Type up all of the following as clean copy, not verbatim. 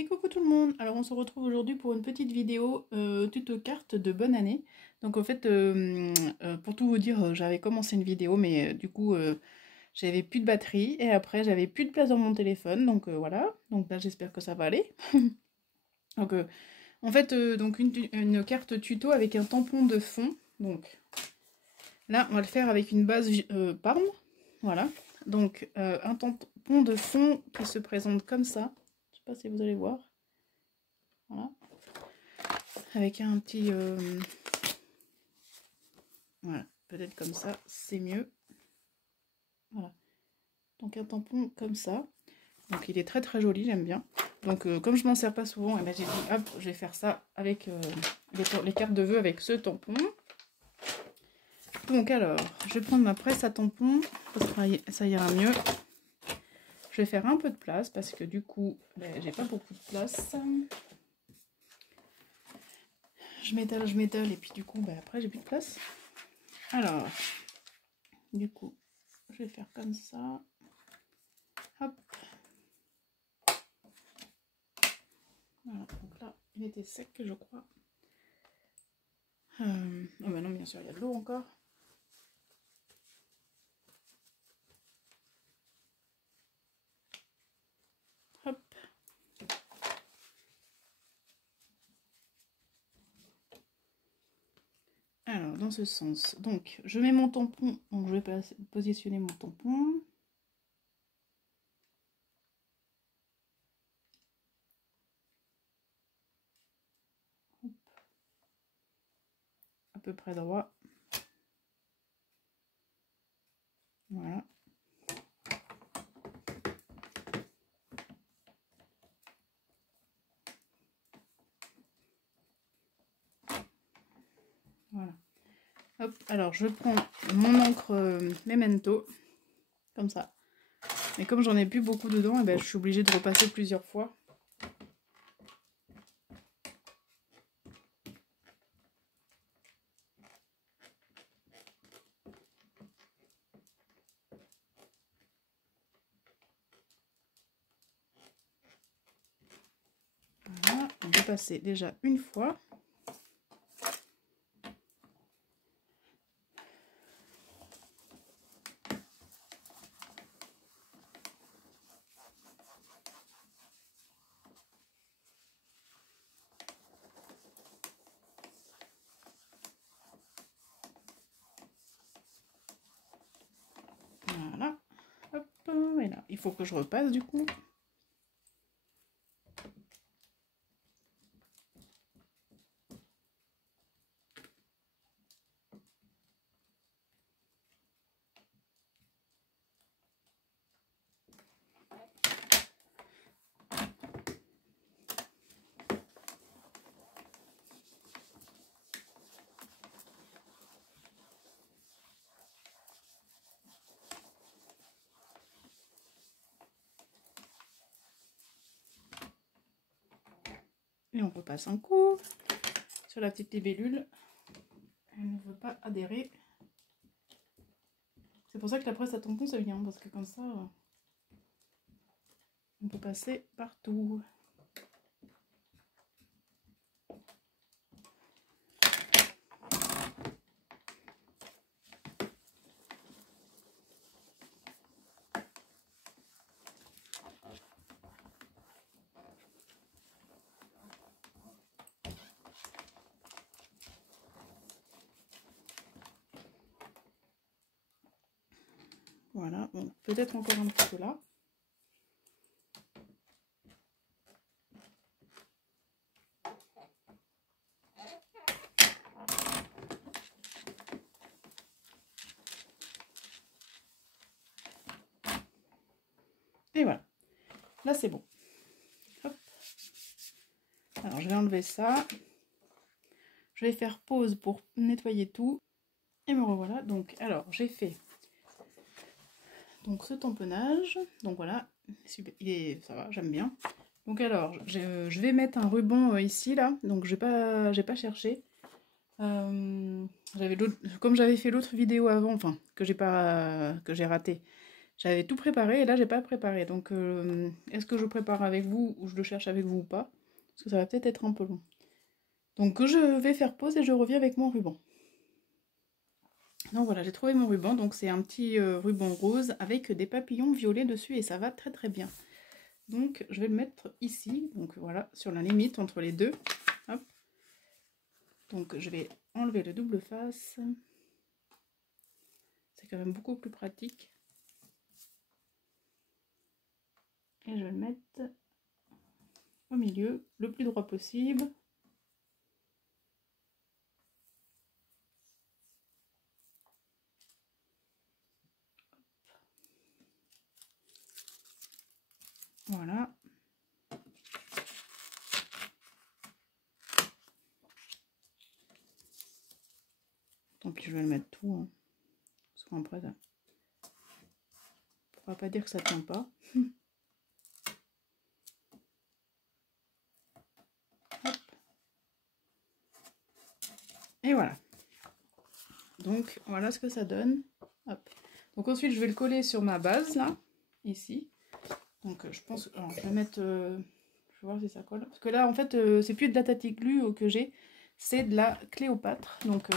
Et coucou tout le monde. Alors on se retrouve aujourd'hui pour une petite vidéo tuto carte de bonne année. Donc en fait, pour tout vous dire, j'avais commencé une vidéo, mais du coup j'avais plus de batterie et après j'avais plus de place dans mon téléphone. Donc voilà. Donc là j'espère que ça va aller. Donc en fait, donc une carte tuto avec un tampon de fond. Donc là on va le faire avec une base Parme. Voilà. Donc un tampon de fond qui se présente comme ça. Je sais pas si vous allez voir. Voilà. Avec un petit... voilà, peut-être comme ça, c'est mieux. Voilà. Donc un tampon comme ça. Donc il est très très joli, j'aime bien. Donc comme je m'en sers pas souvent, et ben, j'ai dit hop, je vais faire ça avec les cartes de vœux avec ce tampon. Donc alors, je vais prendre ma presse à tampon, ça ira mieux. Je vais faire un peu de place parce que du coup, ben, j'ai pas beaucoup de place. Je m'étale et puis du coup, ben, après j'ai plus de place. Alors, du coup, je vais faire comme ça. Hop. Voilà, donc là, il était sec, je crois. Oh bah non, bien sûr, il y a de l'eau encore. Hop. Alors, dans ce sens. Donc, je mets mon tampon. Donc, je vais positionner mon tampon. Hop. À peu près droit. Voilà. Voilà. Hop. Alors, je prends mon encre Memento. Comme ça. Mais comme j'en ai plus beaucoup dedans, et ben, je suis obligée de repasser plusieurs fois. Voilà. On peut passer déjà une fois. Voilà. Hop. Et là, il faut que je repasse du coup. Et on repasse un coup sur la petite libellule. Elle ne veut pas adhérer. C'est pour ça que la presse à tampon c'est bien, parce que comme ça, on peut passer partout. Voilà, bon, peut-être encore un petit peu là. Et voilà, là c'est bon. Hop. Alors je vais enlever ça. Je vais faire pause pour nettoyer tout. Et me revoilà. Donc, alors j'ai fait donc ce tamponnage. Donc voilà, super, ça va, j'aime bien. Donc alors, je vais mettre un ruban ici là. Donc j'ai pas cherché. Comme j'avais fait l'autre vidéo avant, enfin que j'ai raté. J'avais tout préparé et là j'ai pas préparé. Donc est-ce que je prépare avec vous ou je le cherche avec vous ou pas? Parce que ça va peut-être être un peu long. Donc je vais faire pause et je reviens avec mon ruban. Donc voilà, j'ai trouvé mon ruban. Donc c'est un petit ruban rose avec des papillons violets dessus et ça va très très bien. Donc je vais le mettre ici. Donc voilà, sur la limite entre les deux. Hop. Donc je vais enlever le double face. C'est quand même beaucoup plus pratique. Et je vais le mettre au milieu, le plus droit possible. Voilà. Tant pis, je vais le mettre tout. Hein. Parce qu'après, ça... on va pas dire que ça tient pas. Et voilà. Donc voilà ce que ça donne. Hop. Donc ensuite je vais le coller sur ma base là, ici. Donc je pense, alors je vais mettre, je vais voir si ça colle. Parce que là en fait c'est plus de la Tati Glue que j'ai, c'est de la Cléopâtre. Donc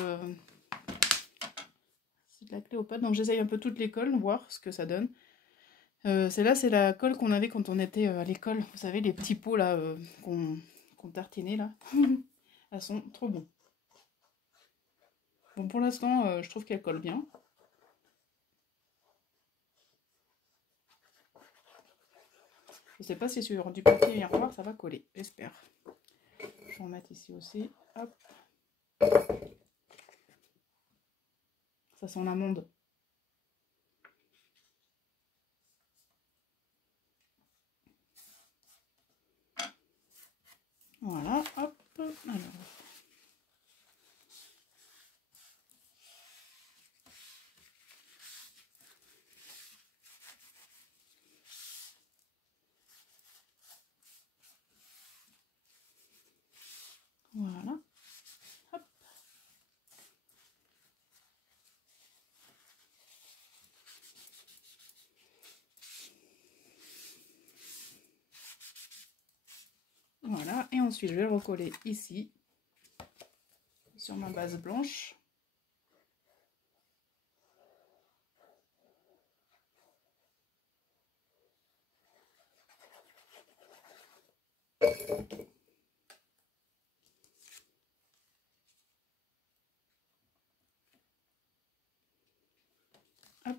c'est de la Cléopâtre. Donc j'essaye un peu toutes les colles, voir ce que ça donne. Celle-là c'est la colle qu'on avait quand on était à l'école. Vous savez les petits pots là qu'on tartinait là. Elles sont trop bonnes. Bon, pour l'instant, je trouve qu'elle colle bien. Je sais pas si sur du papier miroir, ça va coller. J'espère. Je vais en mettre ici aussi. Hop. Ça sent l'amande. Voilà, hop. Alors. Voilà. Hop. Voilà. Et ensuite, je vais le recoller ici, sur ma base blanche. Hop.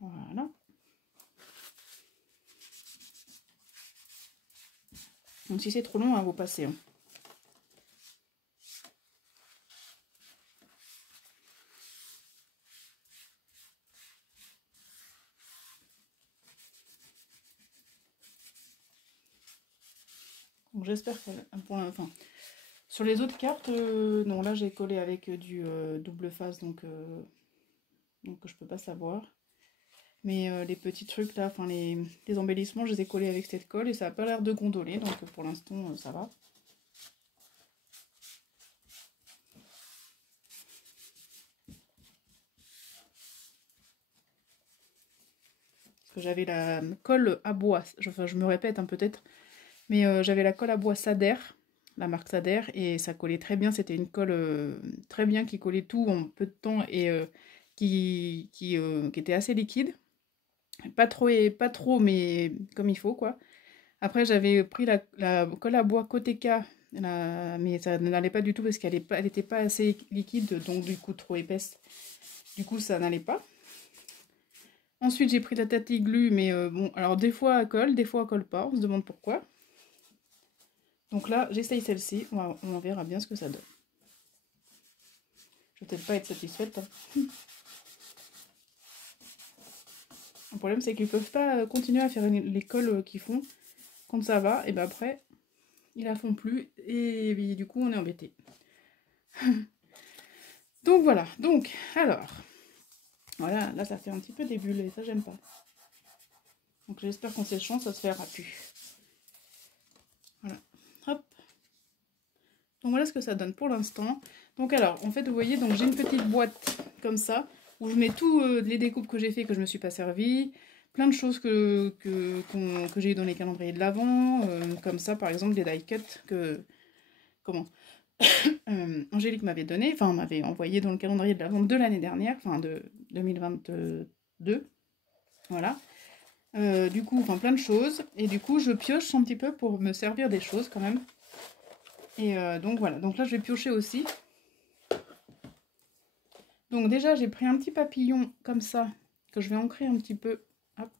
Voilà. Donc si c'est trop long, hein, vous passez. Hein. Donc j'espère que... Enfin, sur les autres cartes, non, là j'ai collé avec du double face, donc je peux pas savoir. Mais les petits trucs là, enfin les embellissements, je les ai collés avec cette colle et ça n'a pas l'air de gondoler, donc pour l'instant ça va. Parce que j'avais la colle à bois, enfin je me répète hein, peut-être, mais j'avais la colle à bois Sader, la marque Sader, et ça collait très bien, c'était une colle très bien qui collait tout en peu de temps et qui était assez liquide. Pas trop, mais comme il faut, quoi. Après, j'avais pris la colle à bois Koteca, mais ça n'allait pas du tout parce qu'elle n'était pas assez liquide, donc du coup trop épaisse. Du coup, ça n'allait pas. Ensuite, j'ai pris la Tati Glue, mais bon, alors des fois elle colle, des fois elle colle pas, on se demande pourquoi. Donc là, j'essaye celle-ci, on verra bien ce que ça donne. Je vais peut-être pas être satisfaite. Hein. Le problème, c'est qu'ils peuvent pas continuer à faire les colles qu'ils font. Quand ça va, et ben après, ils la font plus, et du coup, on est embêté. Donc voilà, donc, alors, voilà, là ça fait un petit peu des bulles, et ça j'aime pas. Donc j'espère qu'en séchant, ça se fera plus. Voilà, hop. Donc voilà ce que ça donne pour l'instant. Donc alors, en fait, vous voyez, donc j'ai une petite boîte comme ça, où je mets tout les découpes que j'ai fait que je me suis pas servi, plein de choses que j'ai eu dans les calendriers de l'Avent, comme ça par exemple des die cuts que Angélique m'avait donné, enfin m'avait envoyé dans le calendrier de l'Avent de l'année dernière, enfin de 2022, voilà. Du coup, enfin plein de choses, et du coup je pioche un petit peu pour me servir des choses quand même. Et donc voilà, donc là je vais piocher aussi. Donc déjà j'ai pris un petit papillon comme ça, que je vais ancrer un petit peu. Hop.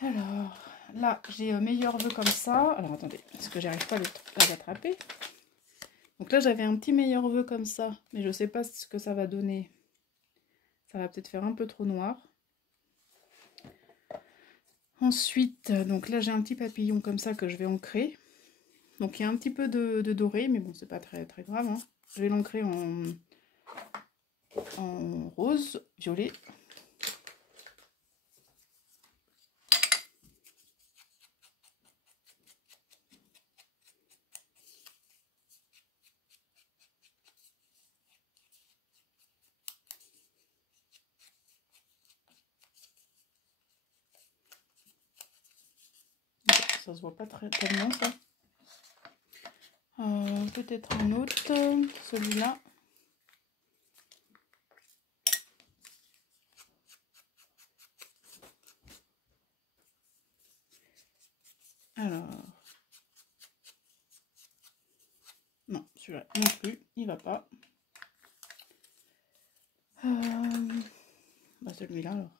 Alors là j'ai meilleur vœu comme ça. Alors attendez, parce que j'arrive pas à l'attraper. Donc là j'avais un petit meilleur vœu comme ça, mais je sais pas ce que ça va donner. Ça va peut-être faire un peu trop noir. Ensuite, donc là j'ai un petit papillon comme ça que je vais ancrer. Donc il y a un petit peu de doré, mais bon c'est pas très grave, hein. Je vais l'ancrer en rose, violet. Ça se voit pas tellement ça. Peut-être un autre, celui-là. Alors, non, celui-là non plus, il va pas. Bah celui-là alors.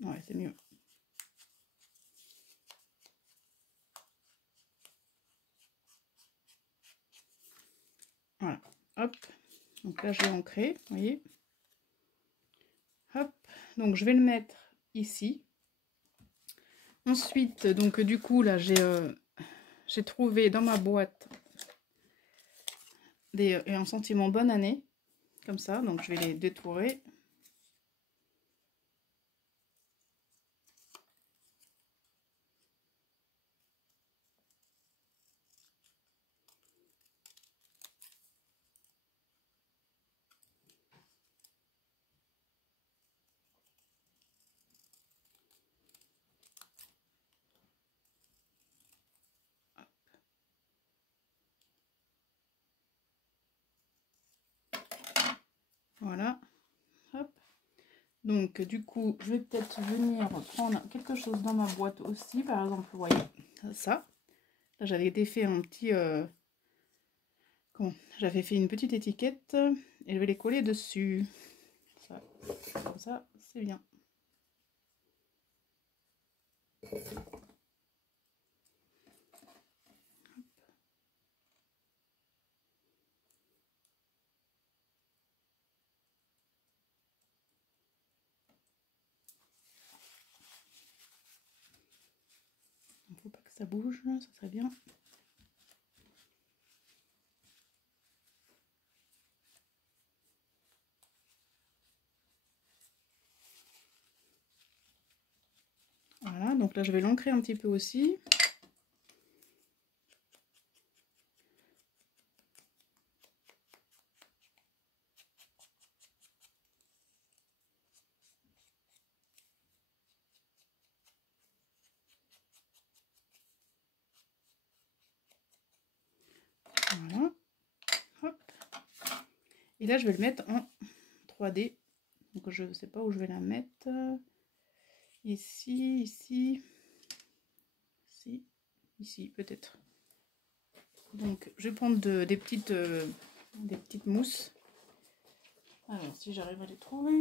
Ouais, c'est mieux. Voilà, hop. Donc là, je l'ai ancré, vous voyez. Hop, donc je vais le mettre ici. Ensuite, donc du coup, là, j'ai trouvé dans ma boîte un sentiment bonne année, comme ça. Donc je vais les détourer. Voilà, hop. Donc du coup, je vais peut-être venir prendre quelque chose dans ma boîte aussi. Par exemple, vous voyez, ça. Là, j'avais fait un petit... j'avais fait une petite étiquette et je vais les coller dessus. Ça, comme ça, c'est bien. Il ne faut pas que ça bouge, ça serait bien. Voilà, donc là je vais l'ancrer un petit peu aussi. Voilà, hop. Et là je vais le mettre en 3D. Donc je ne sais pas où je vais la mettre. Ici, ici, ici, ici peut-être. Donc je vais prendre des petites mousses. Alors si j'arrive à les trouver.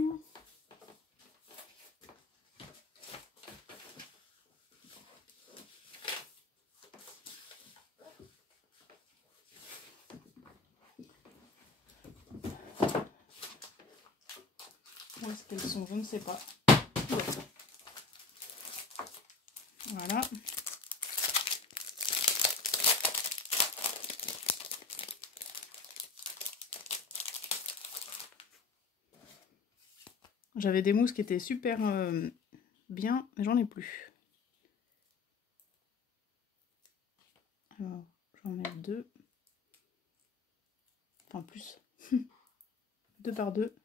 Où est-ce qu'elles sont? Je ne sais pas. Voilà. J'avais des mousses qui étaient super bien, mais j'en ai plus. 2. Enfin plus. 2 par 2.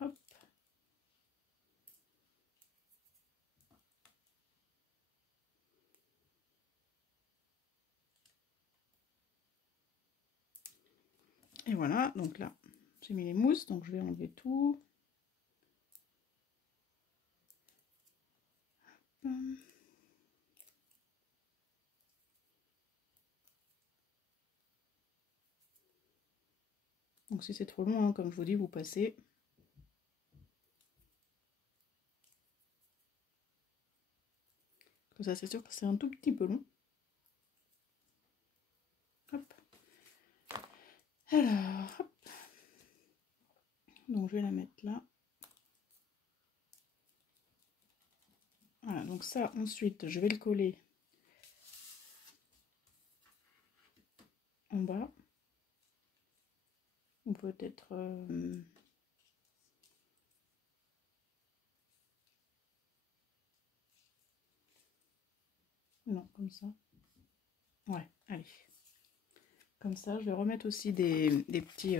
Hop. Et voilà, donc là, j'ai mis les mousses, donc je vais enlever tout. Donc si c'est trop long, hein, comme je vous dis, vous passez. Comme ça, c'est sûr que c'est un tout petit peu long. Hop. Alors, hop. Donc je vais la mettre là. Voilà, donc ça, ensuite, je vais le coller en bas. Ou peut-être... non, comme ça. Ouais, allez. Comme ça, je vais remettre aussi des petits...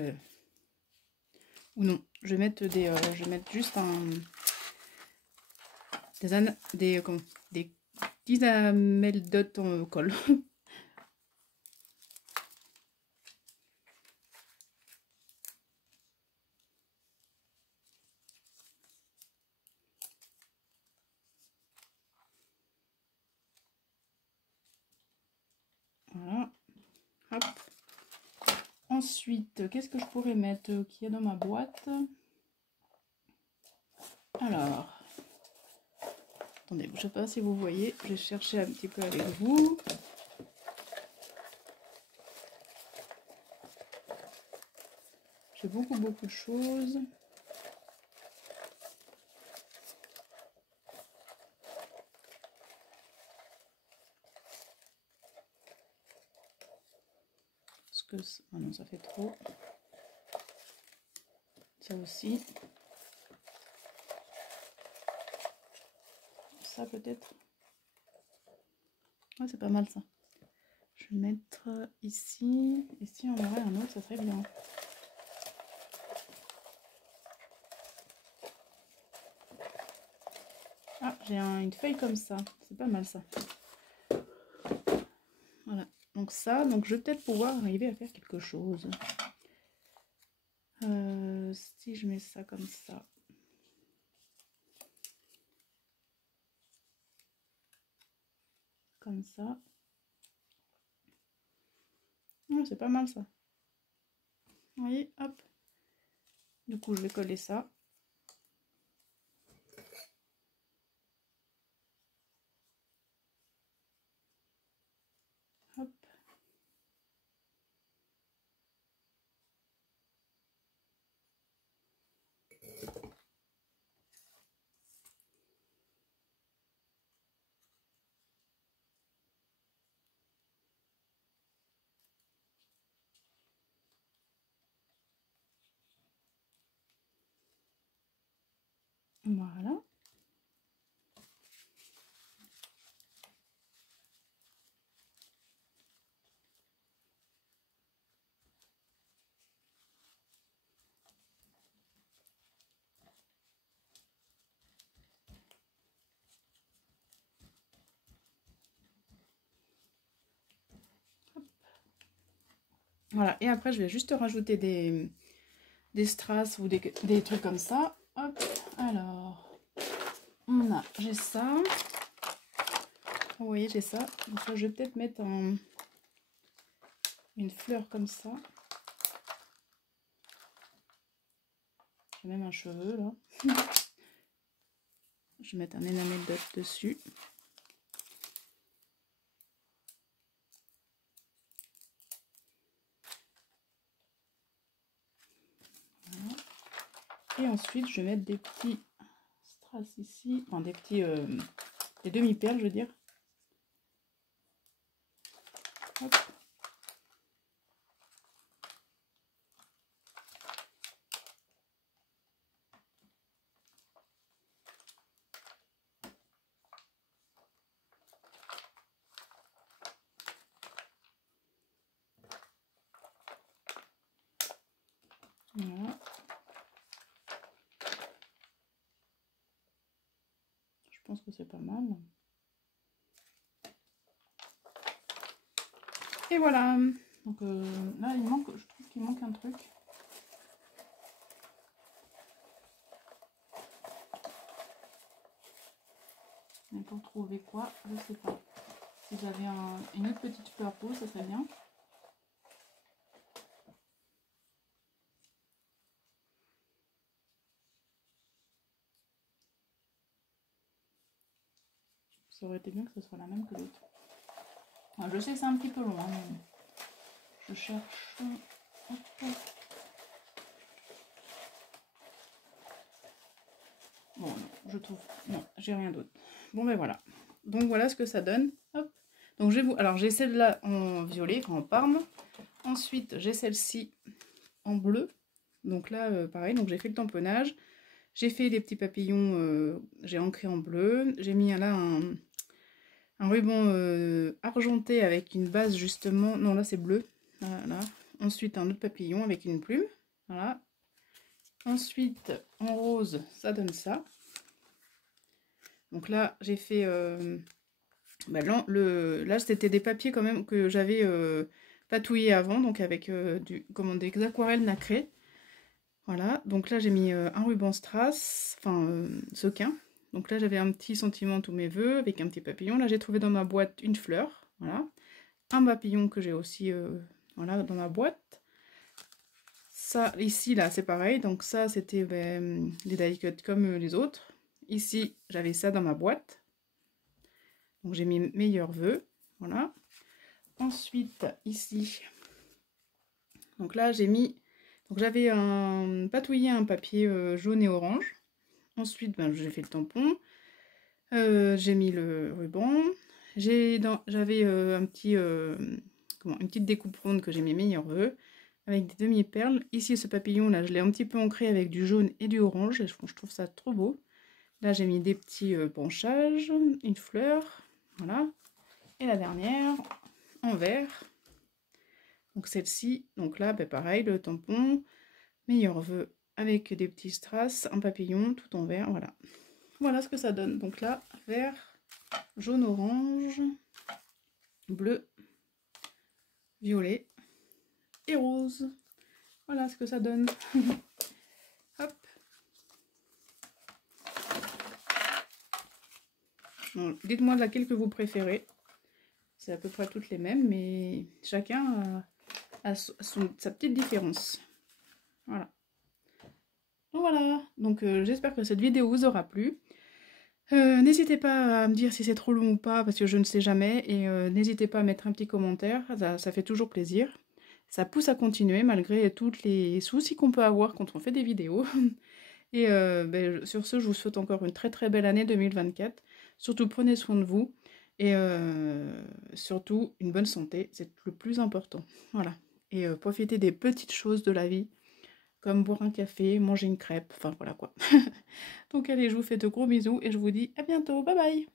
ou non, je vais mettre je vais mettre juste des petits amélidotes en colle. Voilà. Hop. Ensuite, qu'est-ce que je pourrais mettre qui est dans ma boîte? Alors, attendez, je ne sais pas si vous voyez, je vais chercher un petit peu avec vous. J'ai beaucoup de choses. Parce que... ah non, ça fait trop. Ça aussi. Ça peut-être. Ouais, c'est pas mal ça. Je vais mettre ici. Et si on aurait un autre, ça serait bien. Ah, j'ai une feuille comme ça. C'est pas mal ça. Voilà. Donc ça, donc je vais peut-être pouvoir arriver à faire quelque chose. Si je mets ça comme ça. Comme ça. Oh, c'est pas mal ça. Vous voyez, hop. Du coup, je vais coller ça. Hop. Voilà. Voilà, et après je vais juste rajouter des strass ou des trucs comme ça. Hop, alors, j'ai ça. Vous voyez, j'ai ça. Donc là, je vais peut-être mettre une fleur comme ça. J'ai même un cheveu là. Je vais mettre un enamel dot dessus. Voilà. Et ensuite, je vais mettre des petits strass ici. Enfin, des petits... des demi-perles, je veux dire. Hop. pense que c'est pas mal. Et voilà. Donc là, il manque, je trouve qu'il manque un truc. Mais pour trouver quoi, je sais pas. Si j'avais une autre petite fleur rose, ça serait bien. Ça aurait été bien que ce soit la même que l'autre. Je sais que c'est un petit peu long, hein, mais je cherche. Hop. Bon, non, je trouve. Non, j'ai rien d'autre. Bon, ben voilà. Donc voilà ce que ça donne. Hop. Donc alors j'ai celle-là en violet, enfin en parme. Ensuite, j'ai celle-ci en bleu. Donc là, pareil, donc j'ai fait le tamponnage. J'ai fait des petits papillons, j'ai ancré en bleu. J'ai mis là un ruban argenté avec une base justement. Non, là c'est bleu. Voilà. Ensuite, un autre papillon avec une plume. Voilà. Ensuite, en rose, ça donne ça. Donc là, j'ai fait... là, c'était des papiers quand même que j'avais patouillé avant, donc avec des aquarelles nacrées. Voilà, donc là, j'ai mis un ruban strass, enfin, sequin. Donc là, j'avais un petit sentiment tous mes vœux avec un petit papillon. Là, j'ai trouvé dans ma boîte une fleur, voilà. Un papillon que j'ai aussi, voilà, dans ma boîte. Ça, ici, là, c'est pareil. Donc ça, c'était des die cut comme les autres. Ici, j'avais ça dans ma boîte. Donc j'ai mis meilleurs vœux. Voilà. Ensuite, ici, donc là, j'ai mis... Donc j'avais patouillé un papier jaune et orange. Ensuite, j'ai fait le tampon. J'ai mis le ruban. J'avais une petite découpe ronde que j'ai mis meilleurs vœux. Avec des demi-perles. Ici, ce papillon, là, je l'ai un petit peu ancré avec du jaune et du orange. Et je trouve ça trop beau. Là, j'ai mis des petits branchages, une fleur. Voilà. Et la dernière, en vert. Donc celle-ci, donc là, pareil, le tampon. Meilleurs vœux avec des petits strass, un papillon, tout en vert. Voilà. Voilà ce que ça donne. Donc là, vert, jaune, orange, bleu, violet et rose. Voilà ce que ça donne. Hop. Bon, dites-moi laquelle que vous préférez. C'est à peu près toutes les mêmes, mais chacun a sa petite différence. Voilà. Donc voilà. Donc j'espère que cette vidéo vous aura plu. N'hésitez pas à me dire si c'est trop long ou pas, parce que je ne sais jamais. Et n'hésitez pas à mettre un petit commentaire, ça fait toujours plaisir. Ça pousse à continuer malgré tous les soucis qu'on peut avoir quand on fait des vidéos. Et sur ce, je vous souhaite encore une très très belle année 2024. Surtout prenez soin de vous. Et surtout une bonne santé, c'est le plus important. Voilà. Et profitez des petites choses de la vie, comme boire un café, manger une crêpe, enfin voilà quoi. Donc allez, je vous fais de gros bisous et je vous dis à bientôt, bye bye.